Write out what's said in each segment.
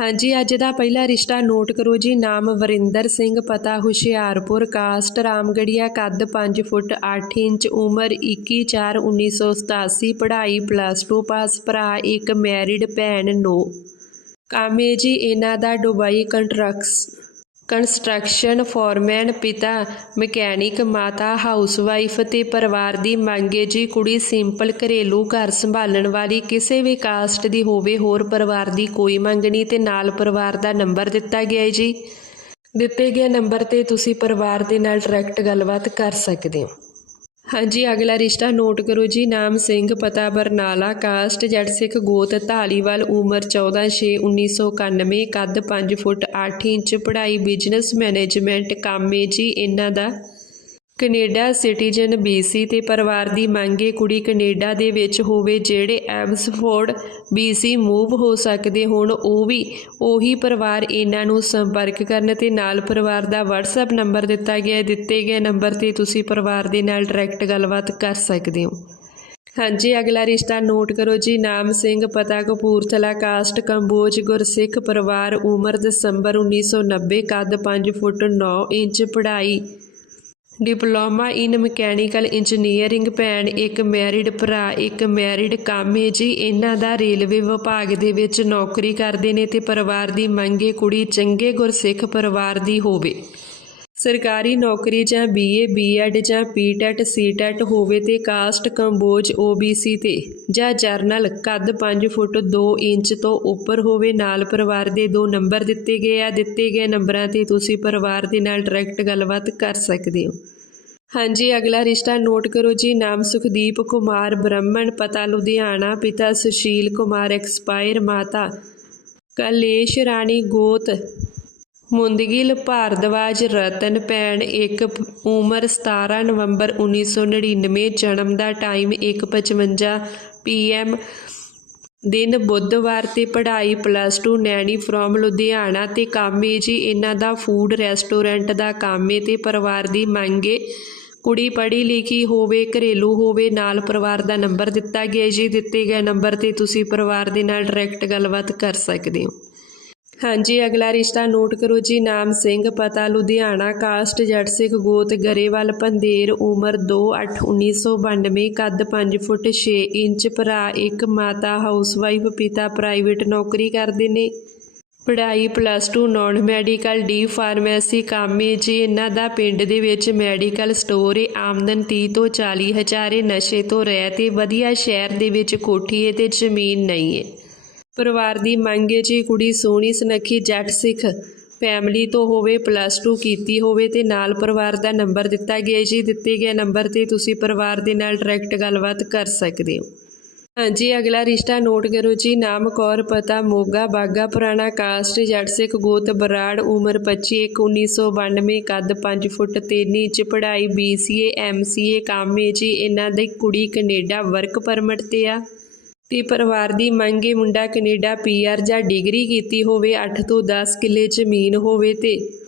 ਹਾਂਜੀ, ਅੱਜ ਦਾ ਪਹਿਲਾ ਰਿਸ਼ਤਾ ਨੋਟ ਕਰੋ ਜੀ। ਨਾਮ ਵਰਿੰਦਰ ਸਿੰਘ, ਪਤਾ ਹੁਸ਼ਿਆਰਪੁਰ, ਕਾਸਟ ਰਾਮਗੜੀਆ, ਕੱਦ 5 ਫੁੱਟ 8 ਇੰਚ, ਉਮਰ 21/4/1987 ਪੜ੍ਹਾਈ ਪਲੱਸ 2 ਪਾਸ ਭਰਾ ਇੱਕ ਮੈਰਿਡ ਭੈਣ ਨੋ। ਕਾਮੇ ਜੀ, ਇਹਨਾਂ ਦਾ ਦੁਬਈ ਕੰਟਰੈਕਟਸ ਕੰਸਟਰਕਸ਼ਨ ਫੋਰਮੈਨ ਪਿਤਾ, ਮਕੈਨਿਕ ਮਾਤਾ, ਹਾਊਸਵਾਈਫ ਤੇ ਪਰਿਵਾਰ ਦੀ ਮੰਗ ਮੰਗੇ ਜੀ ਕੁੜੀ ਸਿੰਪਲ ਘਰੇਲੂ ਘਰ ਸੰਭਾਲਣ ਵਾਲੀ, ਕਿਸੇ ਵੀ ਕਾਸਟ ਦੀ ਹੋਵੇ, ਹੋਰ ਪਰਿਵਾਰ ਦੀ ਕੋਈ ਮੰਗ ਨਹੀਂ ਤੇ ਨਾਲ ਪਰਿਵਾਰ ਦਾ ਨੰਬਰ ਦਿੱਤਾ ਗਿਆ ਹੈ ਜੀ। ਦਿੱਤੇ ਗਏ ਨੰਬਰ ਤੇ ਤੁਸੀਂ ਪਰਿਵਾਰ ਦੇ ਨਾਲ ਡਾਇਰੈਕਟ ਗੱਲਬਾਤ ਕਰ ਸਕਦੇ ਹੋ। ਹਾਂਜੀ, ਅਗਲਾ ਰਿਸ਼ਤਾ ਨੋਟ ਕਰੋ ਜੀ। ਨਾਮ ਸਿੰਘ, ਪਤਾ ਬਰਨਾਲਾ, ਕਾਸਟ, ਜੱਟ ਸਿੱਖ, ਗੋਤ, ਧਾਲੀਵਾਲ, ਉਮਰ 14/6/1991 ਕੱਦ 5 ਫੁੱਟ 8 ਇੰਚ, ਪੜ੍ਹਾਈ, ਬਿਜ਼ਨਸ ਮੈਨੇਜਮੈਂਟ, ਕਾਮੇ ਜੀ। ਇਹਨਾਂ ਦਾ ਕੈਨੇਡਾ ਸਿਟੀਜ਼ਨ BC ਤੇ ਪਰਿਵਾਰ ਦੀ ਮੰਗੇ ਕੁੜੀ ਕੈਨੇਡਾ ਦੇ ਵਿੱਚ ਹੋਵੇ ਜਿਹੜੇ ਐਬਸਫੋਰਡ BC ਮੂਵ ਹੋ ਸਕਦੇ ਹੋਣ, ਉਹ ਵੀ ਉਹੀ ਪਰਿਵਾਰ ਇਹਨਾਂ ਨੂੰ ਸੰਪਰਕ ਕਰਨ ਤੇ ਨਾਲ ਪਰਿਵਾਰ ਦਾ WhatsApp ਨੰਬਰ ਦਿੱਤਾ ਗਿਆ ਹੈ। ਦਿੱਤੇ ਗਏ ਨੰਬਰ ਤੇ ਤੁਸੀਂ ਪਰਿਵਾਰ ਦੇ ਨਾਲ ਡਾਇਰੈਕਟ ਗੱਲਬਾਤ ਕਰ ਸਕਦੇ ਹੋ ਹਾਂਜੀ, ਅਗਲਾ ਰਿਸ਼ਤਾ ਨੋਟ ਕਰੋ ਜੀ ਨਾਮ ਸਿੰਘ, ਪਤਾ ਕਪੂਰਥਲਾ, ਕਾਸਟ ਕੰਬੋਜ, ਗੁਰਸਿੱਖ ਪਰਿਵਾਰ, ਉਮਰ ਦਸੰਬਰ 1990 ਕੱਦ 5 ਫੁੱਟ 9 ਇੰਚ, ਪੜ੍ਹਾਈ ਡਿਪਲੋਮਾ ਇਨ ਮਕੈਨੀਕਲ ਇੰਜੀਨੀਅਰਿੰਗ ਭੈਣ, ਇੱਕ ਮੈਰਿਡ ਭਰਾ, ਇੱਕ ਮੈਰਿਡ ਕਾਮੇ ਜੀ। ਇਹਨਾਂ ਦਾ ਰੇਲਵੇ ਵਿਭਾਗ ਦੇ ਵਿੱਚ ਨੌਕਰੀ ਕਰਦੇ ਨੇ ਤੇ ਪਰਿਵਾਰ ਦੀ ਮੰਗੇ ਕੁੜੀ ਚੰਗੇ ਗੁਰਸਿੱਖ ਪਰਿਵਾਰ ਦੀ ਹੋਵੇ। ਸਰਕਾਰੀ ਨੌਕਰੀ ਜਾਂ ਬੀਏ ਬੀਐਡ ਜਾਂ ਪੀਟੈਟ ਸੀਟੈਟ ਹੋਵੇ ਤੇ ਕਾਸਟ ਕੰਬੋਜ OBC ਤੇ, ਜਾਂ ਜਰਨਲ ਕੱਦ 5 ਫੁੱਟ 2 ਇੰਚ ਤੋਂ ਉੱਪਰ ਹੋਵੇ। ਨਾਲ ਪਰਿਵਾਰ ਦੇ ਦੋ ਨੰਬਰ ਦਿੱਤੇ ਗਏ ਆ। ਦਿੱਤੇ ਗਏ ਨੰਬਰਾਂ ਤੇ ਤੁਸੀਂ ਪਰਿਵਾਰ ਦੇ ਨਾਲ ਡਾਇਰੈਕਟ ਗੱਲਬਾਤ ਕਰ ਸਕਦੇ ਹੋ। ਹਾਂਜੀ, ਅਗਲਾ ਰਿਸ਼ਤਾ ਨੋਟ ਕਰੋ ਜੀ। ਨਾਮ ਸੁਖਦੀਪ ਕੁਮਾਰ ਬ੍ਰਹਮਣ, ਪਤਾ ਲੁਧਿਆਣਾ, ਪਿਤਾ ਸੁਸ਼ੀਲ ਕੁਮਾਰ, ਐਕਸਪਾਇਰ ਮਾਤਾ ਕਲੇਸ਼ ਰਾਣੀ ਗੋਤ ਮੁੰਦਗਿਲ ਭਾਰਦਵਾਜ ਰਤਨ ਭੈਣ ਇੱਕ ਉਮਰ 17 ਨਵੰਬਰ 1999 ਜਨਮ ਦਾ ਟਾਈਮ 1:55 ਪੀਐਮ ਦਿਨ ਬੁੱਧਵਾਰ ਤੇ ਪੜ੍ਹਾਈ ਪਲੱਸ 2 ਨੈਣੀ ਫਰੋਮ ਲੁਧਿਆਣਾ ਤੇ ਕਾਮੇ ਜੀ। ਇਹਨਾਂ ਦਾ ਫੂਡ ਰੈਸਟੋਰੈਂਟ ਦਾ ਕਾਮੇ ਤੇ ਪਰਿਵਾਰ ਦੀ ਮੰਗੇ ਕੁੜੀ ਪੜ੍ਹੀ ਲਿਖੀ ਹੋਵੇ, ਘਰੇਲੂ ਹੋਵੇ, ਨਾਲ ਪਰਿਵਾਰ ਦਾ ਨੰਬਰ ਦਿੱਤਾ ਗਿਆ ਜੀ, ਦਿੱਤੇ ਗਏ ਨੰਬਰ ਤੇ ਤੁਸੀਂ ਪਰਿਵਾਰ ਦੇ ਨਾਲ ਡਾਇਰੈਕਟ ਗੱਲਬਾਤ ਕਰ ਸਕਦੇ ਹੋ। ਹਾਂਜੀ, ਅਗਲਾ ਰਿਸ਼ਤਾ ਨੋਟ ਕਰੋ ਜੀ, ਨਾਮ ਸਿੰਘ, ਪਤਾ ਲੁਧਿਆਣਾ ਕਾਸਟ ਜੱਟ, ਸਿੱਖ, ਗੋਤ, ਗਰੇਵਾਲ, ਪੰਧੇਰ, ਉਮਰ 2/8/1992 ਕੱਦ 5 ਫੁੱਟ 6 ਇੰਚ, ਭਰਾ ਇੱਕ, ਮਾਤਾ ਹਾਊਸਵਾਈਫ ਪਿਤਾ ਪ੍ਰਾਈਵੇਟ ਨੌਕਰੀ ਕਰਦੇ ਨੇ। ਪੜ੍ਹਾਈ plus 2 non medical D pharmacy ਕਾਮੇ, ਜੀ ਇਹਨਾਂ ਦਾ ਪਿੰਡ ਦੇ ਵਿੱਚ ਮੈਡੀਕਲ ਸਟੋਰ ਹੈ ਆਮਦਨ 30 ਤੋਂ 40 ਹਜ਼ਾਰ ਹੈ ਨਸ਼ੇ ਤੋਂ ਰਹਿ ਤੇ ਵਧੀਆ ਸ਼ਹਿਰ ਦੇ ਵਿੱਚ ਕੋਠੀ ਹੈ ਤੇ ਜ਼ਮੀਨ ਨਹੀਂ ਹੈ ਪਰਿਵਾਰ ਦੀ ਮੰਗ ਹੈ ਜੀ ਕੁੜੀ ਸੋਹਣੀ, ਸੁਨੱਖੀ, ਜੱਟ ਸਿੱਖ ਫੈਮਿਲੀ ਤੋਂ ਹੋਵੇ ਪਲੱਸ 2 ਕੀਤੀ ਹੋਵੇ ਤੇ ਨਾਲ ਪਰਿਵਾਰ ਦਾ ਨੰਬਰ ਦਿੱਤਾ ਗਿਆ ਜੀ। ਦਿੱਤੇ ਗਏ ਨੰਬਰ ਤੇ ਤੁਸੀਂ ਪਰਿਵਾਰ ਦੇ ਨਾਲ ਡਾਇਰੈਕਟ ਗੱਲਬਾਤ ਕਰ ਸਕਦੇ ਹੋ। ਹਾਂਜੀ, ਅਗਲਾ ਰਿਸ਼ਤਾ ਨੋਟ ਕਰੋ ਜੀ। ਨਾਮ, ਕੌਰ, ਪਤਾ, ਮੋਗਾ, ਬਾਗਾ, ਪੁਰਾਣਾ ਕਾਸਟ ਜੱਟ ਸਿੱਖ, ਗੋਤ, ਬਰਾੜ, ਉਮਰ 25 ਇੱਕ 1992 ਕੱਦ 5 ਫੁੱਟ 3 ਇੰਚ, ਪੜ੍ਹਾਈ BCA MCA ਕਾਮੇ ਜੀ। ਇਹਨਾਂ ਦੀ ਕੁੜੀ ਕੈਨੇਡਾ ਵਰਕ ਪਰਮਿਟ ਤੇ ਆ। ਤੇ ਪਰਿਵਾਰ ਦੀ ਮੰਗੇ ਮੁੰਡਾ ਕੈਨੇਡਾ ਪੀਆਰ ਜਾਂ ਡਿਗਰੀ ਕੀਤੀ ਹੋਵੇ 8 ਤੋਂ 10 ਕਿੱਲੇ ਜ਼ਮੀਨ ਹੋਵੇ ਤੇ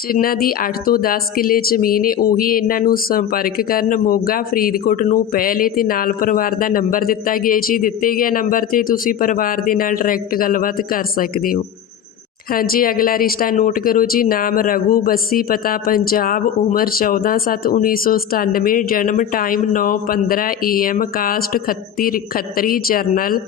ਜਿਨ੍ਹਾਂ ਦੀ 8 ਤੋਂ 10 ਕਿੱਲੇ ਜ਼ਮੀਨ ਹੈ ਉਹੀ ਇਹਨਾਂ ਨੂੰ ਸੰਪਰਕ ਕਰਨ ਮੋਗਾ ਫਰੀਦਕੋਟ ਨੂੰ ਪਹਿਲੇ ਤੇ ਨਾਲ ਪਰਿਵਾਰ ਦਾ ਨੰਬਰ ਦਿੱਤਾ ਗਿਆ ਜੀ। ਦਿੱਤੇ ਗਏ ਨੰਬਰ ਤੇ ਤੁਸੀਂ ਪਰਿਵਾਰ ਦੇ ਨਾਲ ਡਾਇਰੈਕਟ ਗੱਲਬਾਤ ਕਰ ਸਕਦੇ ਹੋ। ਹਾਂਜੀ, ਅਗਲਾ ਰਿਸ਼ਤਾ ਨੋਟ ਕਰੋ ਜੀ। ਨਾਮ ਰਘੂ, ਬੱਸੀ, ਪਤਾ, ਪੰਜਾਬ, ਉਮਰ 14/7/1997 ਜਨਮ time 9:15 AM caste Khatri Khatri, general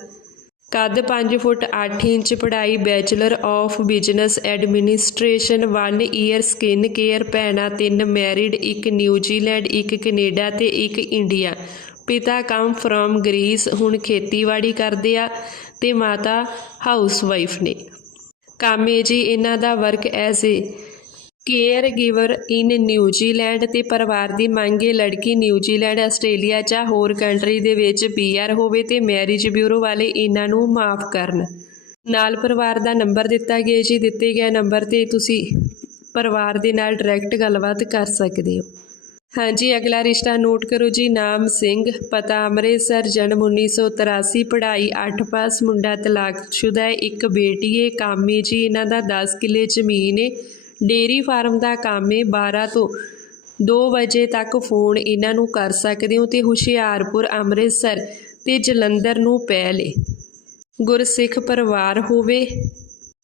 ਕੱਦ 5 ਫੁੱਟ 8 ਇੰਚ, ਪੜ੍ਹਾਈ bachelor of business administration 1 year skin care, ਭੈਣਾਂ ਤਿੰਨ, ਮੈਰਿਡ, ਇੱਕ ਨਿਊਜ਼ੀਲੈਂਡ ਇੱਕ ਕੈਨੇਡਾ ਤੇ ਇੱਕ ਇੰਡੀਆ। ਪਿਤਾ ਕਮ ਫਰੋਮ ਗ੍ਰੀਸ ਹੁਣ ਖੇਤੀਬਾੜੀ ਕਰਦੇ ਆ ਤੇ ਮਾਤਾ ਹਾਊਸਵਾਈਫ ਨੇ। ਕਾਮੇ ਜੀ, ਇਹਨਾਂ ਦਾ work as a caregiver in New Zealand ਤੇ ਪਰਿਵਾਰ ਦੀ ਮੰਗ ਹੈ ਲੜਕੀ ਨਿਊਜ਼ੀਲੈਂਡ ਆਸਟ੍ਰੇਲੀਆ ਜਾਂ ਹੋਰ ਕੰਟਰੀ ਦੇ ਵਿੱਚ ਪੀਆਰ ਹੋਵੇ ਤੇ ਮੈਰਿਜ ਬਿਊਰੋ ਵਾਲੇ ਇਹਨਾਂ ਨੂੰ ਮਾਫ ਕਰਨ। ਨਾਲ ਪਰਿਵਾਰ ਦਾ ਨੰਬਰ ਦਿੱਤਾ ਗਿਆ ਜੀ। ਦਿੱਤੇ ਗਏ ਨੰਬਰ ਤੇ ਤੁਸੀਂ ਪਰਿਵਾਰ ਦੇ ਨਾਲ ਡਾਇਰੈਕਟ ਗੱਲਬਾਤ ਕਰ ਸਕਦੇ ਹੋ। ਹਾਂਜੀ, ਅਗਲਾ ਰਿਸ਼ਤਾ ਨੋਟ ਕਰੋ ਜੀ। ਨਾਮ ਸਿੰਘ, ਪਤਾ ਅੰਮ੍ਰਿਤਸਰ, ਜਨਮ 1983 ਪੜ੍ਹਾਈ 8 ਪਾਸ, ਮੁੰਡਾ ਤਲਾਕਸ਼ੁਦਾ ਇੱਕ ਬੇਟੀ ਹੈ, ਕਾਮੇ ਜੀ। ਇਹਨਾਂ ਦਾ 10 ਕਿੱਲੇ ਜ਼ਮੀਨ ਹੈ। ਡੇਰੀ ਫਾਰਮ ਦਾ ਕੰਮ ਹੈ 12 ਤੋਂ 2 ਵਜੇ ਤੱਕ ਫੋਨ ਇਹਨਾਂ ਨੂੰ ਕਰ ਸਕਦੇ ਹੋ ਤੇ ਹੁਸ਼ਿਆਰਪੁਰ, ਅੰਮ੍ਰਿਤਸਰ ਤੇ ਜਲੰਧਰ ਨੂੰ ਪੈ ਹੈ ਗੁਰਸਿੱਖ ਪਰਿਵਾਰ ਹੋਵੇ,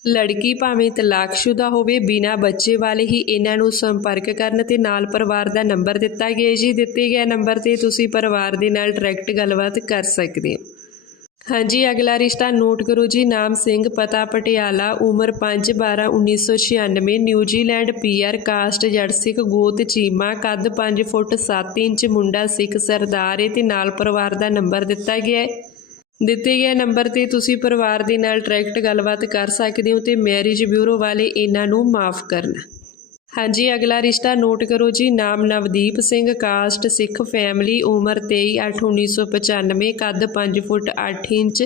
ਲੜਕੀ ਭਾਵੇਂ ਤਲਾਕਸ਼ੁਦਾ ਹੋਵੇ, ਬਿਨਾਂ ਬੱਚੇ ਵਾਲੇ ਹੀ ਇਹਨਾਂ ਨੂੰ ਸੰਪਰਕ ਕਰਨ ਤੇ ਨਾਲ ਪਰਿਵਾਰ ਦਾ ਨੰਬਰ ਦਿੱਤਾ ਗਿਆ ਜੀ। ਦਿੱਤੇ ਗਏ ਨੰਬਰ ਤੇ ਤੁਸੀਂ ਪਰਿਵਾਰ ਦੇ ਨਾਲ ਡਾਇਰੈਕਟ ਗੱਲਬਾਤ ਕਰ ਸਕਦੇ ਹੋ। ਹਾਂਜੀ, ਅਗਲਾ ਰਿਸ਼ਤਾ ਨੋਟ ਕਰੋ ਜੀ। ਨਾਮ ਸਿੰਘ, ਪਤਾ ਪਟਿਆਲਾ, ਉਮਰ 5 12 1996 ਨਿਊਜ਼ੀਲੈਂਡ ਪੀਆਰ ਕਾਸਟ ਜੜ ਸਿੱਖ, ਗੋਤ ਚੀਮਾ, ਕੱਦ 5 ਫੁੱਟ 7 ਇੰਚ, ਮੁੰਡਾ ਸਿੱਖ ਸਰਦਾਰ ਹੈ ਤੇ ਨਾਲ ਪਰਿਵਾਰ ਦਾ ਨੰਬਰ ਦਿੱਤਾ ਗਿਆ ਹੈ ਦਿੱਤੇ ਗਏ ਨੰਬਰ ਤੇ ਤੁਸੀਂ ਪਰਿਵਾਰ ਦੇ ਨਾਲ ਡਾਇਰੈਕਟ ਗੱਲਬਾਤ ਕਰ ਸਕਦੇ ਹੋ ਤੇ ਮੈਰਿਜ ਬਿਊਰੋ ਵਾਲੇ ਇਹਨਾਂ ਨੂੰ ਮਾਫ ਕਰਨਾ। ਹਾਂਜੀ, ਅਗਲਾ ਰਿਸ਼ਤਾ ਨੋਟ ਕਰੋ ਜੀ। ਨਾਮ ਨਵਦੀਪ ਸਿੰਘ, ਕਾਸਟ ਸਿੱਖ, ਫੈਮਿਲੀ, ਉਮਰ 23 8 1995 ਕੱਦ 5 ਫੁੱਟ 8 ਇੰਚ,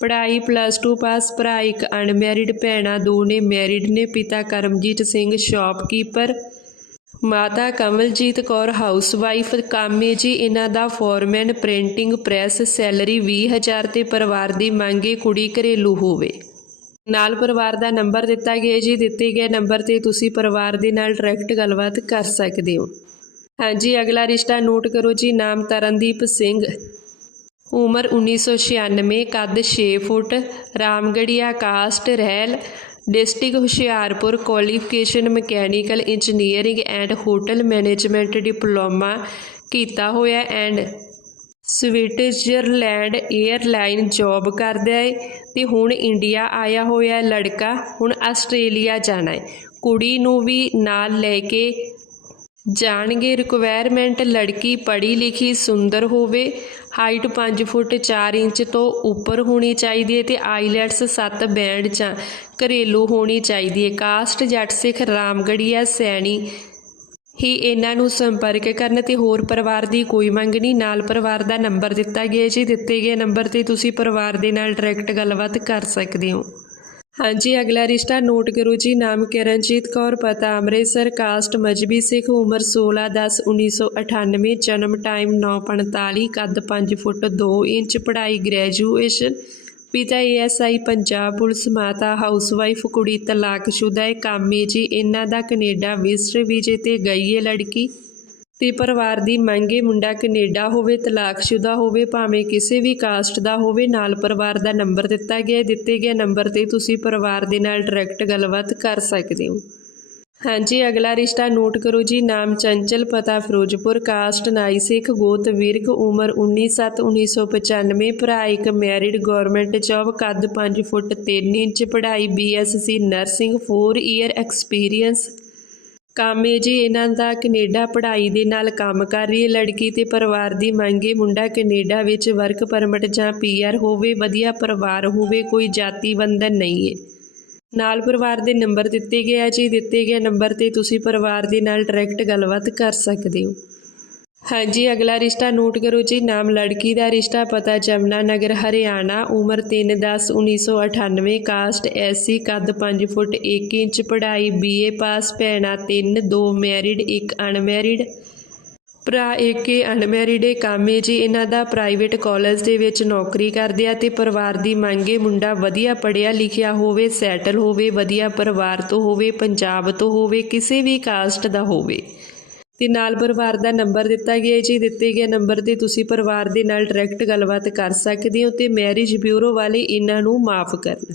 ਪੜ੍ਹਾਈ ਪਲੱਸ 2 ਪਾਸ ਭਰਾ ਇੱਕ ਅਨਮੈਰਿਡ ਭੈਣਾਂ ਦੋ ਨੇ ਮੈਰਿਡ ਨੇ, ਪਿਤਾ ਕਰਮਜੀਤ ਸਿੰਘ ਸ਼ਾਪਕੀਪਰ ਮਾਤਾ ਕਮਲਜੀਤ ਕੌਰ ਹਾਊਸਵਾਈਫ ਕਾਮੇ ਜੀ, ਇਹਨਾਂ ਦਾ ਫੋਰਮੈਨ ਪ੍ਰਿੰਟਿੰਗ ਪ੍ਰੈਸ ਸੈਲਰੀ 20000 ਤੇ ਪਰਿਵਾਰ ਦੀ ਮੰਗੇ ਕੁੜੀ ਘਰੇਲੂ ਹੋਵੇ। ਨਾਲ ਪਰਿਵਾਰ ਦਾ ਨੰਬਰ ਦਿੱਤਾ ਗਿਆ ਜੀ। ਦਿੱਤੇ ਗਏ ਨੰਬਰ ਤੇ ਤੁਸੀਂ ਪਰਿਵਾਰ ਦੇ ਨਾਲ ਡਾਇਰੈਕਟ ਗੱਲਬਾਤ ਕਰ ਸਕਦੇ ਹੋ। ਹਾਂਜੀ, ਅਗਲਾ ਰਿਸ਼ਤਾ ਨੋਟ ਕਰੋ ਜੀ। ਨਾਮ ਤਰਨਦੀਪ ਸਿੰਘ। ਉਮਰ 1996 ਕੱਦ 6 ਫੁੱਟ Ramgarhia caste, ਰਹਿਲ district Hoshiarpur qualification mechanical engineering and hotel management diploma ਕੀਤਾ ਹੋਇਆ ਐਂਡ ਸਵਿਟਜ਼ਰਲੈਂਡ 에ਅਰਲਾਈਨ ਜੌਬ ਕਰਦਾ ਹੈ ਤੇ ਹੁਣ ਇੰਡੀਆ ਆਇਆ ਹੋਇਆ ਲੜਕਾ, ਹੁਣ ਆਸਟ੍ਰੇਲੀਆ ਜਾਣਾ ਹੈ ਕੁੜੀ ਨੂੰ ਵੀ ਨਾਲ ਲੈ ਕੇ ਜਾਣਗੇ ਰਿਕੁਆਇਰਮੈਂਟ ਲੜਕੀ ਪੜ੍ਹੀ ਲਿਖੀ ਸੁੰਦਰ ਹੋਵੇ ਹਾਈਟ 5 ਫੁੱਟ 4 ਇੰਚ ਤੋਂ ਉੱਪਰ ਹੋਣੀ ਚਾਹੀਦੀ ਹੈ ਤੇ ਆਈਲੈਟਸ 7 ਬੈਂਡ ਜਾਂ ਘਰੇਲੂ ਹੋਣੀ ਚਾਹੀਦੀ ਹੈ ਕਾਸਟ ਜੱਟ ਸਿੱਖ ਰਾਮਗੜੀਆ ਸੈਣੀ ਹੀ ਇਹਨਾਂ ਨੂੰ ਸੰਪਰਕ ਕਰਨ ਤੇ ਹੋਰ ਪਰਿਵਾਰ ਦੀ ਕੋਈ ਮੰਗ ਨਹੀਂ। ਨਾਲ ਪਰਿਵਾਰ ਦਾ ਨੰਬਰ ਦਿੱਤਾ ਗਿਆ ਜੀ। ਦਿੱਤੇ ਗਏ ਨੰਬਰ ਤੇ ਤੁਸੀਂ ਪਰਿਵਾਰ ਦੇ ਨਾਲ ਡਾਇਰੈਕਟ ਗੱਲਬਾਤ ਕਰ ਸਕਦੇ ਹੋ। ਹਾਂਜੀ, ਅਗਲਾ ਰਿਸ਼ਤਾ ਨੋਟ ਕਰੋ ਜੀ। ਨਾਮ ਕਿਰਨਜੀਤ ਕੌਰ, ਪਤਾ ਅੰਮ੍ਰਿਤਸਰ, ਕਾਸਟ ਮਜਬੀ ਸਿੱਖ, ਉਮਰ 16 10 1998 ਜਨਮ ਟਾਈਮ 9:45 ਕੱਦ 5 ਫੁੱਟ 2 ਇੰਚ, ਪੜ੍ਹਾਈ ਗ੍ਰੈਜੂਏਸ਼ਨ ਪਿਤਾ ਏਐਸਆਈ ਪੰਜਾਬ ਪੁਲਿਸ ਮਾਤਾ ਹਾਊਸਵਾਈਫ ਕੁੜੀ ਤਲਾਕਸ਼ੁਦਾ ਹੈ ਕਾਮੇ ਜੀ, ਇਹਨਾਂ ਦਾ ਕੈਨੇਡਾ ਵਿਜ਼ਟਰ ਵੀਜ਼ੇ ਤੇ ਗਈ ਹੈ ਲੜਕੀ। ਤੇ ਪਰਿਵਾਰ ਦੀ ਮੰਗੇ ਮੁੰਡਾ ਕੈਨੇਡਾ ਹੋਵੇ, ਤਲਾਕਸ਼ੁਦਾ ਹੋਵੇ, ਭਾਵੇਂ ਕਿਸੇ ਵੀ ਕਾਸਟ ਦਾ ਹੋਵੇ, ਨਾਲ ਪਰਿਵਾਰ ਦਾ ਨੰਬਰ ਦਿੱਤਾ ਗਿਆ ਦਿੱਤੇ ਗਏ ਨੰਬਰ ਤੇ ਤੁਸੀਂ ਪਰਿਵਾਰ ਦੇ ਨਾਲ ਡਾਇਰੈਕਟ ਗੱਲਬਾਤ ਕਰ ਸਕਦੇ ਹੋ। ਹਾਂਜੀ, ਅਗਲਾ ਰਿਸ਼ਤਾ ਨੋਟ ਕਰੋ ਜੀ। ਨਾਮ ਚੰਚਲ, ਪਤਾ ਫਿਰੋਜ਼ਪੁਰ, ਕਾਸਟ ਨਾਈ ਸਿੱਖ, ਗੋਤ ਵਿਰਕ, ਉਮਰ 19/7/1995 ਭਰਾ ਇੱਕ ਮੈਰਿਡ ਗਵਰਨਮੈਂਟ ਜੌਬ, ਕੱਦ 5 ਫੁੱਟ 3 ਇੰਚ, ਪੜ੍ਹਾਈ ਬੀਐਸਸੀ ਨਰਸਿੰਗ 4 ਈਅਰ ਐਕਸਪੀਰੀਅੰਸ ਕਾਮੇ ਜੀ, ਇਹਨਾਂ ਦਾ ਕੈਨੇਡਾ ਪੜ੍ਹਾਈ ਦੇ ਨਾਲ ਕੰਮ ਕਰ ਰਹੀ ਹੈ। ਲੜਕੀ ਤੇ ਪਰਿਵਾਰ ਦੀ ਮੰਗੇ ਮੁੰਡਾ ਕੈਨੇਡਾ ਵਿੱਚ ਵਰਕ ਪਰਮਿਟ ਜਾਂ ਪੀਆਰ ਹੋਵੇ, ਵਧੀਆ ਪਰਿਵਾਰ ਹੋਵੇ, ਕੋਈ ਜਾਤੀ ਬੰਧਨ ਨਹੀਂ ਹੈ। ਨਾਲ ਪਰਿਵਾਰ ਦੇ ਨੰਬਰ ਦਿੱਤੇ ਗਏ ਆ ਜੀ, ਦਿੱਤੇ ਗਏ ਨੰਬਰ ਤੇ ਤੁਸੀਂ ਪਰਿਵਾਰ ਦੇ ਨਾਲ ਡਾਇਰੈਕਟ ਗੱਲਬਾਤ ਕਰ ਸਕਦੇ ਹੋ। ਹਾਂਜੀ, ਅਗਲਾ ਰਿਸ਼ਤਾ ਨੋਟ ਕਰੋ ਜੀ, ਨਾਮ ਲੜਕੀ ਦਾ ਰਿਸ਼ਤਾ, ਪਤਾ ਜਮਨਾ ਨਗਰ, ਹਰਿਆਣਾ, ਉਮਰ 3/10/1998 ਕਾਸਟ ਐਸੀ ਕੱਦ 5 ਫੁੱਟ 1 ਇੰਚ, ਪੜ੍ਹਾਈ ਬੀਏ ਪਾਸ ਭੈਣਾਂ 3 2 ਮੈਰਿਡ ਇੱਕ ਅਨਮੈਰਿਡ ਭਰਾ ਇੱਕ ਅਨਮੈਰਿਡ ਹੈ ਕਾਮੇ ਜੀ, ਇਹਨਾਂ ਦਾ ਪ੍ਰਾਈਵੇਟ ਕਾਲਜ ਦੇ ਵਿੱਚ ਨੌਕਰੀ ਕਰਦੇ ਆ ਤੇ ਪਰਿਵਾਰ ਦੀ ਮੰਗੇ ਮੁੰਡਾ ਵਧੀਆ ਪੜਿਆ ਲਿਖਿਆ ਹੋਵੇ, ਸੈਟਲ ਹੋਵੇ, ਵਧੀਆ ਪਰਿਵਾਰ ਤੋਂ ਹੋਵੇ, ਪੰਜਾਬ ਤੋਂ ਹੋਵੇ, ਕਿਸੇ ਵੀ ਕਾਸਟ ਦਾ ਹੋਵੇ। ਤੇ ਨਾਲ ਪਰਿਵਾਰ ਦਾ ਨੰਬਰ ਦਿੱਤਾ ਗਿਆ ਜੀ, ਦਿੱਤੇ ਗਏ ਨੰਬਰ ਤੇ ਤੁਸੀਂ ਪਰਿਵਾਰ ਦੇ ਨਾਲ ਡਾਇਰੈਕਟ ਗੱਲਬਾਤ ਕਰ ਸਕਦੇ ਹੋ ਤੇ ਮੈਰਿਜ ਬਿਊਰੋ ਵਾਲੇ ਇਹਨਾਂ ਨੂੰ ਮਾਫ ਕਰਨ।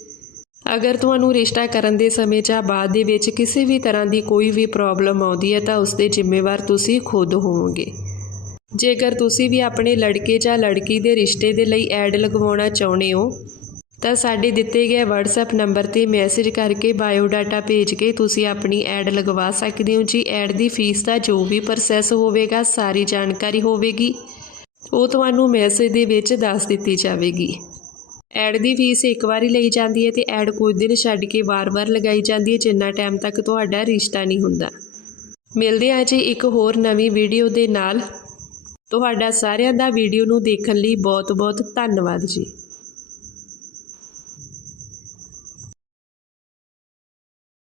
ਅਗਰ ਤੁਹਾਨੂੰ ਰਿਸ਼ਤਾ ਕਰਨ ਦੇ ਸਮੇਂ ਜਾਂ ਬਾਅਦ ਦੇ ਵਿੱਚ ਕਿਸੇ ਵੀ ਤਰ੍ਹਾਂ ਦੀ ਕੋਈ ਵੀ ਪ੍ਰੋਬਲਮ ਆਉਂਦੀ ਹੈ ਤਾਂ ਉਸ ਦੇ ਜ਼ਿੰਮੇਵਾਰ ਤੁਸੀਂ ਖੁਦ ਹੋਵੋਗੇ। ਜੇਕਰ ਤੁਸੀਂ ਵੀ ਆਪਣੇ ਲੜਕੇ ਜਾਂ ਲੜਕੀ ਦੇ ਰਿਸ਼ਤੇ ਦੇ ਲਈ ਐਡ ਲਗਵਾਉਣਾ ਚਾਹੁੰਦੇ ਹੋ, ਤਾਂ ਸਾਡੇ ਦਿੱਤੇ ਗਏ WhatsApp ਨੰਬਰ ਤੇ ਮੈਸੇਜ ਕਰਕੇ ਬਾਇਓਡਾਟਾ ਭੇਜ ਕੇ ਤੁਸੀਂ ਆਪਣੀ ਐਡ ਲਗਵਾ ਸਕਦੇ ਹੋ। ਜੀ ਐਡ ਦੀ ਫੀਸ ਦਾ ਜੋ ਵੀ ਪ੍ਰੋਸੈਸ ਹੋਵੇਗਾ, ਸਾਰੀ ਜਾਣਕਾਰੀ ਹੋਵੇਗੀ। ਉਹ ਤੁਹਾਨੂੰ ਮੈਸੇਜ ਦੇ ਵਿੱਚ ਦੱਸ ਦਿੱਤੀ ਜਾਵੇਗੀ। ਐਡ ਦੀ ਫੀਸ ਇੱਕ ਵਾਰੀ ਲਈ ਜਾਂਦੀ ਹੈ ਤੇ ਐਡ ਕੁਝ ਦਿਨ ਛੱਡ ਕੇ ਵਾਰ-ਵਾਰ ਲਗਾਈ ਜਾਂਦੀ ਹੈ, ਜਿੰਨਾ ਟਾਈਮ ਤੱਕ ਤੁਹਾਡਾ ਰਿਸ਼ਤਾ ਨਹੀਂ ਹੁੰਦਾ। ਮਿਲਦੇ ਹਾਂ ਜੀ ਇੱਕ ਹੋਰ ਨਵੀਂ ਵੀਡੀਓ ਦੇ ਨਾਲ। ਤੁਹਾਡਾ ਸਾਰਿਆਂ ਦਾ ਵੀਡੀਓ ਨੂੰ ਦੇਖਣ ਲਈ ਬਹੁਤ-ਬਹੁਤ ਧੰਨਵਾਦ ਜੀ।